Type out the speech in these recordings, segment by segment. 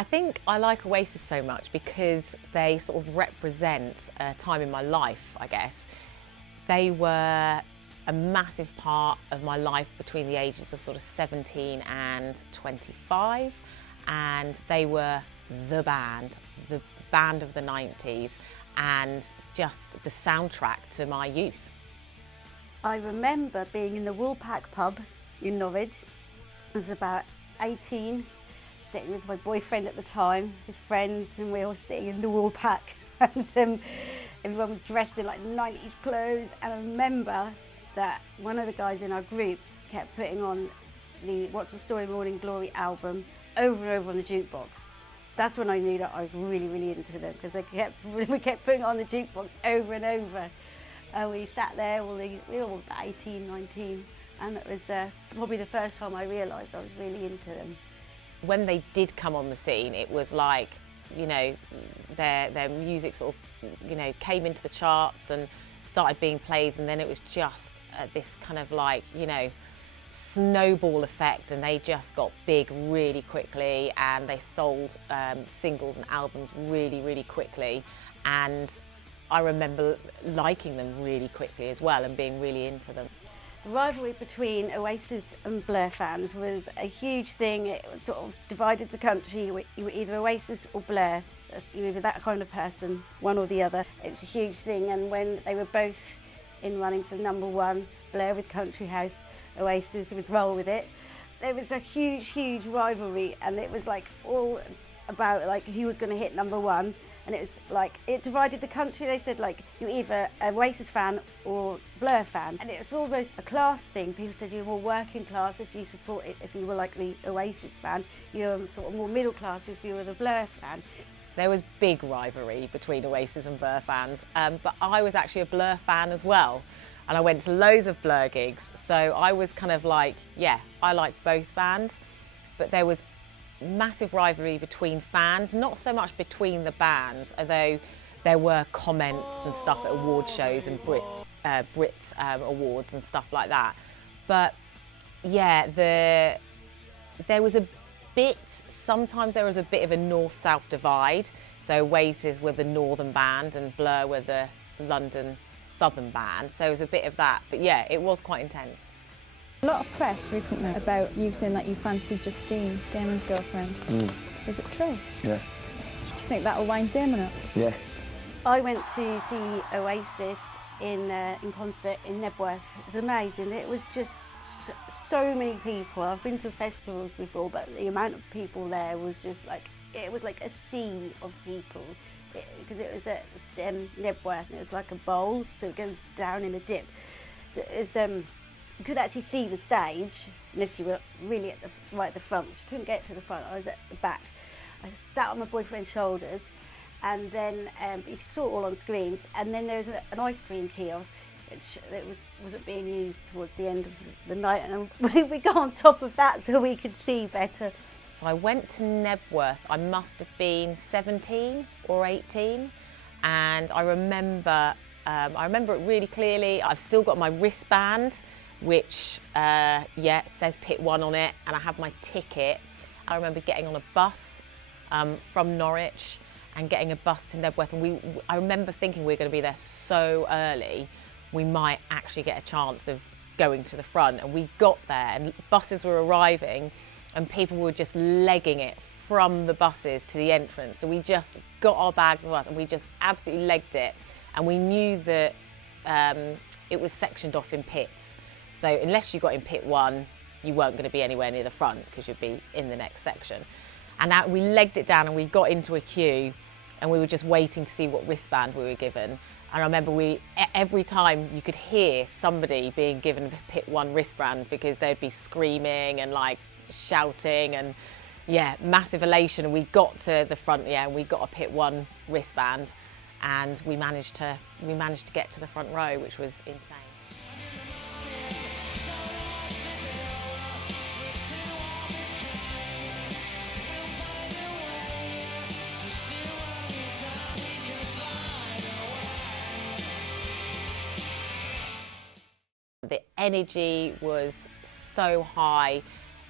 I think I like Oasis so much because they sort of represent a time in my life, I guess. They were a massive part of my life between the ages of sort of 17 and 25, and they were the band of the 90s, and just the soundtrack to my youth. I remember being in the Woolpack pub in Norwich. I was about 18, sitting with my boyfriend at the time, his friends, and we were all sitting in the Woolpack. And everyone was dressed in like 90s clothes. And I remember that one of the guys in our group kept putting on the What's the Story Morning Glory album over and over on the jukebox. That's when I knew that I was really, really into them, because we kept putting it on the jukebox over and over. And we sat there, we were all about 18, 19, and it was probably the first time I realised I was really into them. When they did come on the scene, it was like, you know, their music sort of, you know, came into the charts and started being played, and then it was just this kind of like, you know, snowball effect, and they just got big really quickly, and they sold singles and albums really, really quickly. And I remember liking them really quickly as well and being really into them. The rivalry between Oasis and Blur fans was a huge thing. It sort of divided the country. You were either Oasis or Blur. You were either that kind of person, one or the other. It was a huge thing, and when they were both in running for #1, Blur with Country House, Oasis with Roll With It, there was a huge, huge rivalry, and it was like all about like who was going to hit #1. And it was like, it divided the country. They said like, you're either an Oasis fan or Blur fan. And it was almost a class thing. People said you're more working class if you support it, if you were like the Oasis fan. You're sort of more middle class if you were the Blur fan. There was big rivalry between Oasis and Blur fans, but I was actually a Blur fan as well. And I went to loads of Blur gigs. So I was kind of like, yeah, I like both bands, but there was massive rivalry between fans, not so much between the bands, although there were comments and stuff at award shows and Brit awards and stuff like that. But yeah, there was a bit, sometimes there was a bit of a north-south divide. So Oasis were the northern band and Blur were the London southern band. So there was a bit of that, but yeah, it was quite intense. A lot of press recently about you saying that you fancied Justine, Damon's girlfriend. Is it true? Yeah. Do you think that will wind Damon up? Yeah. I went to see Oasis in concert in Nebworth. It was amazing. It was just so many people. I've been to festivals before, but the amount of people there was just like, it was like a sea of people. Because it was at Nebworth, and it was like a bowl, so it goes down in a dip. So it was, you could actually see the stage unless you were really at right at the front. You couldn't get to the front, I was at the back. I sat on my boyfriend's shoulders, and then you saw it all on screens, and then there was an ice cream kiosk that wasn't being used towards the end of the night, and we got on top of that so we could see better. So I went to Nebworth, I must have been 17 or 18, and I remember it really clearly. I've still got my wristband, which says Pit 1 on it, and I have my ticket. I remember getting on a bus from Norwich and getting a bus to Nebworth, and I remember thinking we were going to be there so early we might actually get a chance of going to the front. And we got there and buses were arriving and people were just legging it from the buses to the entrance. So we just got our bags with us and we just absolutely legged it, and we knew that it was sectioned off in pits. So unless you got in pit 1, you weren't going to be anywhere near the front because you'd be in the next section. And we legged it down and we got into a queue, and we were just waiting to see what wristband we were given. And I remember every time you could hear somebody being given a pit 1 wristband, because they'd be screaming and like shouting, and yeah, massive elation. And we got to the front, and we got a pit 1 wristband, and we managed to get to the front row, which was insane. The energy was so high.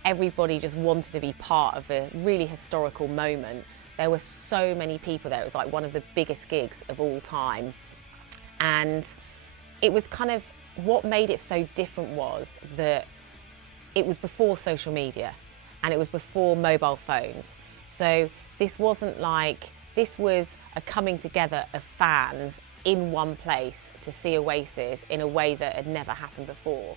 everybody just wanted to be part of a really historical moment. There were so many people there. It was like one of the biggest gigs of all time. And it was kind of, what made it so different was that it was before social media and it was before mobile phones. So this wasn't like, this was a coming together of fans in one place to see Oasis in a way that had never happened before.